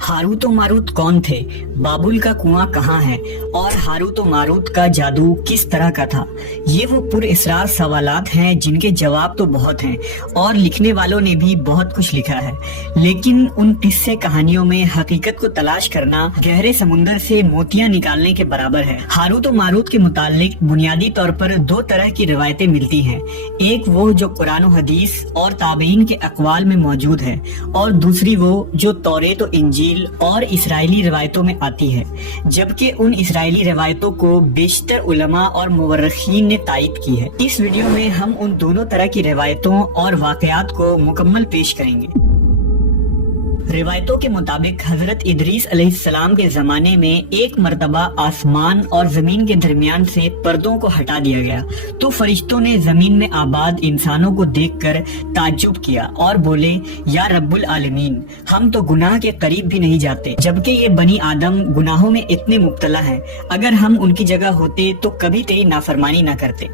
Harut और Marut कौन थे, बाबुल का कुआं कहाँ है और हारूत और मारूत का जादू किस तरह का था। ये वो पुरअसरार सवालात हैं जिनके जवाब तो बहुत हैं और लिखने वालों ने भी बहुत कुछ लिखा है, लेकिन उन किस्से कहानियों में हकीकत को तलाश करना गहरे समुंदर से मोतियां निकालने के बराबर है। हारूत और मारूत के मुतालिक बुनियादी तौर पर दो तरह की रिवायतें मिलती हैं, एक वो जो कुरान और हदीस और ताबीन के अक़वाल में मौजूद है और दूसरी वो जो तौरेत और इंजील और इसराइली रिवायतों में आती है, जबकि उन इसराइली रिवायतों को बेशतर उलमा और मुवर्रिखीन ने तायीद की है। इस वीडियो में हम उन दोनों तरह की रिवायतों और वाक़यात को मुकम्मल पेश करेंगे। रिवायतों के मुताबिक हजरत इदरीस अलैहिस्सलाम के जमाने में एक मर्तबा आसमान और जमीन के दरमियान से पर्दों को हटा दिया गया तो फरिश्तों ने जमीन में आबाद इंसानों को देखकर ताज्जुब किया और बोले, या रब्बुल आलमीन, हम तो गुनाह के करीब भी नहीं जाते, जबकि ये बनी आदम गुनाहों में इतने मुब्तला हैं। अगर हम उनकी जगह होते तो कभी तेरी नाफरमानी न करते।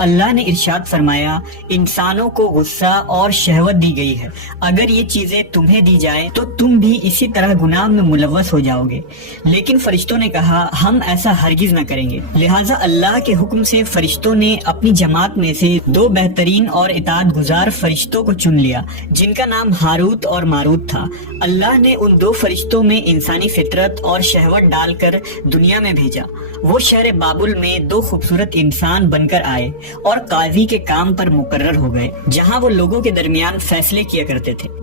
अल्लाह ने इरशाद फरमाया, इंसानों को गुस्सा और शहवत दी गई है, अगर ये चीजें तुम्हें दी जाए तो तुम भी इसी तरह गुनाह में मुलव्वस हो जाओगे। लेकिन फरिश्तों ने कहा, हम ऐसा हरगिज न करेंगे। लिहाजा अल्लाह के हुक्म से फरिश्तों ने अपनी जमात में से दो बेहतरीन और इताअत गुजार फरिश्तों को चुन लिया, जिनका नाम हारूत और मारूत था। अल्लाह ने उन दो फरिश्तों में इंसानी फितरत और शहवत डालकर दुनिया में भेजा। वो शहर बाबुल में दो खूबसूरत इंसान बनकर आए और काजी के काम पर मुकर्रर हो गए, जहाँ वो लोगों के दरमियान फैसले किया करते थे।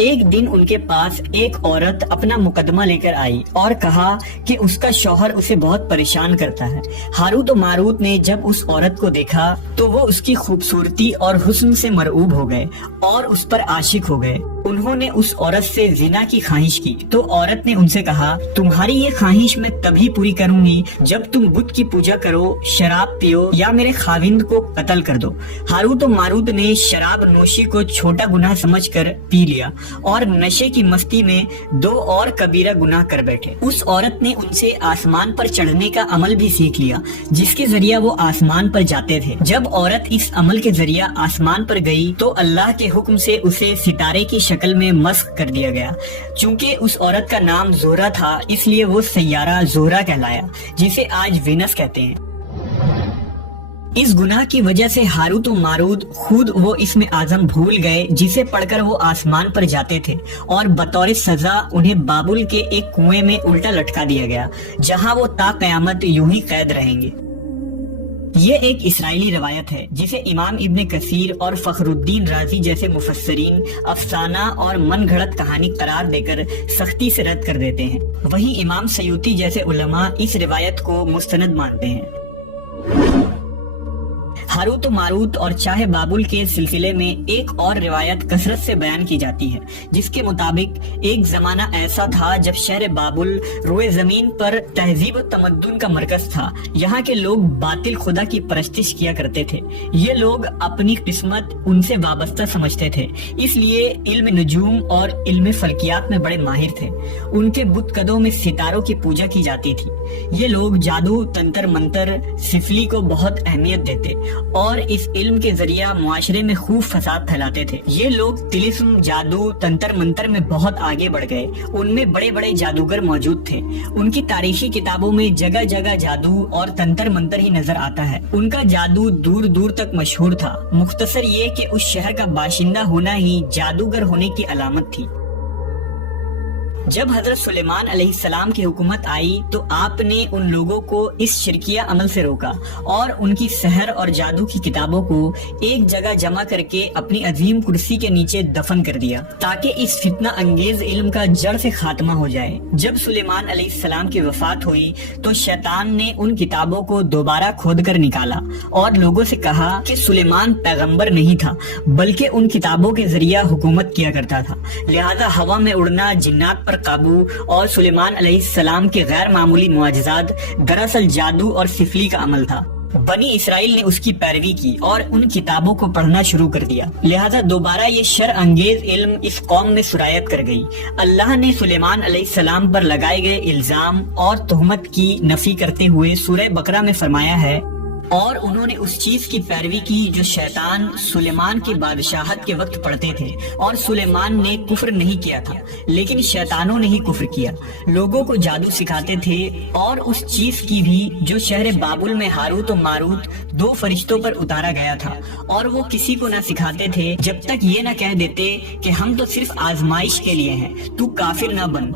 एक दिन उनके पास एक औरत अपना मुकदमा लेकर आई और कहा कि उसका शौहर उसे बहुत परेशान करता है। हारूत और मारूत ने जब उस औरत को देखा तो वो उसकी खूबसूरती और हुस्न से मरऊब हो गए और उस पर आशिक हो गए। उन्होंने उस औरत से जिना की ख्वाहिश की तो औरत ने उनसे कहा, तुम्हारी ये ख्वाहिश मैं तभी पूरी करूंगी जब तुम बुत की पूजा करो, शराब पियो या मेरे खाविंद को कत्ल कर दो। हारूत और मारूत ने शराब नोशी को छोटा गुनाह समझकर पी लिया और नशे की मस्ती में दो और कबीरा गुनाह कर बैठे। उस औरत ने उनसे आसमान पर चढ़ने का अमल भी सीख लिया, जिसके जरिए वो आसमान पर जाते थे। जब औरत इस अमल के जरिए आसमान पर गई तो अल्लाह के हुक्म से उसे सितारे की शक्ल में मस्ख कर दिया गया। चूंकि उस औरत का नाम जोहरा था, इसलिए वो सैयारा जोहरा कहलाया, जिसे आज वीनस कहते हैं। इस गुनाह की वजह से हारूत और मारूत खुद वो इसमें आजम भूल गए जिसे पढ़कर वो आसमान पर जाते थे और बतौर सजा उन्हें बाबुल के एक कुएं में उल्टा लटका दिया गया, जहां वो ता कयामत यूं ही कैद रहेंगे। ये एक इसराइली रवायत है जिसे इमाम इब्ने कसीर और फखरुद्दीन राजी जैसे मुफस्सरीन अफसाना और मन घड़त कहानी करार देकर सख्ती से रद्द कर देते हैं। वहीं इमाम सयूती जैसे उलमा इस रिवायत को मुस्तनद मानते हैं। हारूत और मारूत और चाहे बाबुल के सिलसिले में एक और रिवायत कसरत से बयान की जाती है, जिसके मुताबिक एक जमाना ऐसा था जब शहर बाबुल रोए जमीन पर तहजीब और तमद्दुन का मरकज था। यहाँ के लोग बातिल खुदा की परस्तिश किया करते थे। ये लोग अपनी किस्मत उनसे वाबस्ता समझते थे, इसलिए इल्म नजूम और इल्म फल्कियात में बड़े माहिर थे। उनके बुतकदों में सितारों की पूजा की जाती थी। ये लोग जादू, तंत्र मंत्र, सिफली को बहुत अहमियत देते और इस इल्म के जरिया मुआशरे में खूब फसाद फैलाते थे। ये लोग तिलिस्म, जादू, तंत्र मंत्र में बहुत आगे बढ़ गए। उनमें बड़े बड़े जादूगर मौजूद थे। उनकी तारीखी किताबों में जगह जगह जादू और तंत्र मंत्र ही नजर आता है। उनका जादू दूर दूर तक मशहूर था। मुख्तसर ये कि उस शहर का बाशिंदा होना ही जादूगर होने की अलामत थी। जब हजरत सुलेमान अलैहिस्सलाम की हुकूमत आई तो आपने उन लोगों को इस शिरकिया अमल से रोका और उनकी सहर और जादू की किताबों को एक जगह जमा करके अपनी अजीम कुर्सी के नीचे दफन कर दिया, ताकि इस फितना अंगेज इल्म का जड़ से खात्मा हो जाए। जब सुलेमान अलैहिस्सलाम की वफात हुई तो शैतान ने उन किताबों को दोबारा खोद कर निकाला और लोगों से कहा कि सुलेमान पैगंबर नहीं था, बल्कि उन किताबों के जरिए हुकूमत किया करता था। लिहाजा हवा में उड़ना, जिन्नात पर काबू और सुलेमान अलैहिस्सलाम के गैर मामूली मुआजिजात दरअसल जादू और सिफली का अमल था। बनी इसराइल ने उसकी पैरवी की और उन किताबों को पढ़ना शुरू कर दिया। लिहाजा दोबारा ये शर अंगेज इल्म इस कौम में सुरायत कर गई। अल्लाह ने सुलेमान अलैहिस्सलाम पर लगाए गए इल्जाम और तोहमत की नफी करते हुए सूरह बकरा में फरमाया है, اور انہوں نے اس چیز کی پیروی کی جو شیطان سلیمان کی بادشاہت کے وقت پڑھتے تھے، اور سلیمان نے کفر نہیں کیا تھا لیکن شیطانوں نے ہی کفر کیا۔ لوگوں کو جادو سکھاتے تھے اور اس چیز کی بھی جو شہر بابل میں ہاروت و ماروت دو فرشتوں پر اتارا گیا تھا، اور وہ کسی کو نہ سکھاتے تھے جب تک یہ نہ کہہ دیتے کہ ہم تو صرف آزمائش کے لیے ہیں، تو کافر نہ بن۔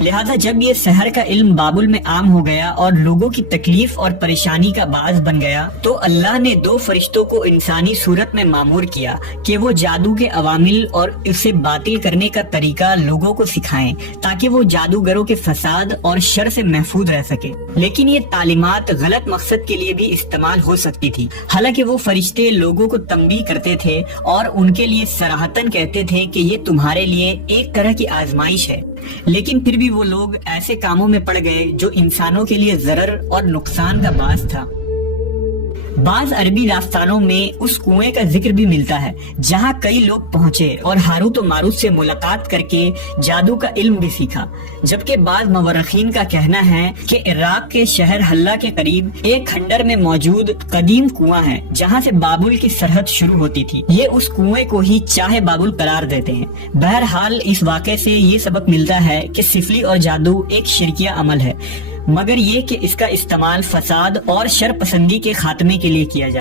لہذا جب یہ سحر کا علم بابل میں عام ہو گیا اور لوگوں کی تکلیف اور پریشانی کا باعث بن گیا، تو اللہ نے دو فرشتوں کو انسانی صورت میں مامور کیا کہ وہ جادو کے عوامل اور اسے باطل کرنے کا طریقہ لوگوں کو سکھائیں تاکہ وہ جادوگروں کے فساد اور شر سے محفوظ رہ سکے۔ لیکن یہ تعلیمات غلط مقصد کے لیے بھی استعمال ہو سکتی تھی۔ حالانکہ وہ فرشتے لوگوں کو تنبیہ کرتے تھے اور ان کے لیے صراحتاً کہتے تھے کہ یہ تمہارے لیے ایک طرح کی آزمائش ہے، لیکن پھر بھی وہ لوگ ایسے کاموں میں پڑ گئے جو انسانوں کے لیے ضرر اور نقصان کا باعث تھا۔ بعض عربی داستانوں میں اس کنویں کا ذکر بھی ملتا ہے جہاں کئی لوگ پہنچے اور ہاروت و ماروت سے ملاقات کر کے جادو کا علم بھی سیکھا، جبکہ بعض مورخین کا کہنا ہے کہ عراق کے شہر حلہ کے قریب ایک کھنڈر میں موجود قدیم کنواں ہے جہاں سے بابل کی سرحد شروع ہوتی تھی۔ یہ اس کنویں کو ہی چاہے بابل قرار دیتے ہیں۔ بہرحال اس واقعے سے یہ سبق ملتا ہے کہ سفلی اور جادو ایک شرکیہ عمل ہے، مگر یہ کہ اس کا استعمال فساد اور شر پسندی کے خاتمے کے لیے کیا جائے۔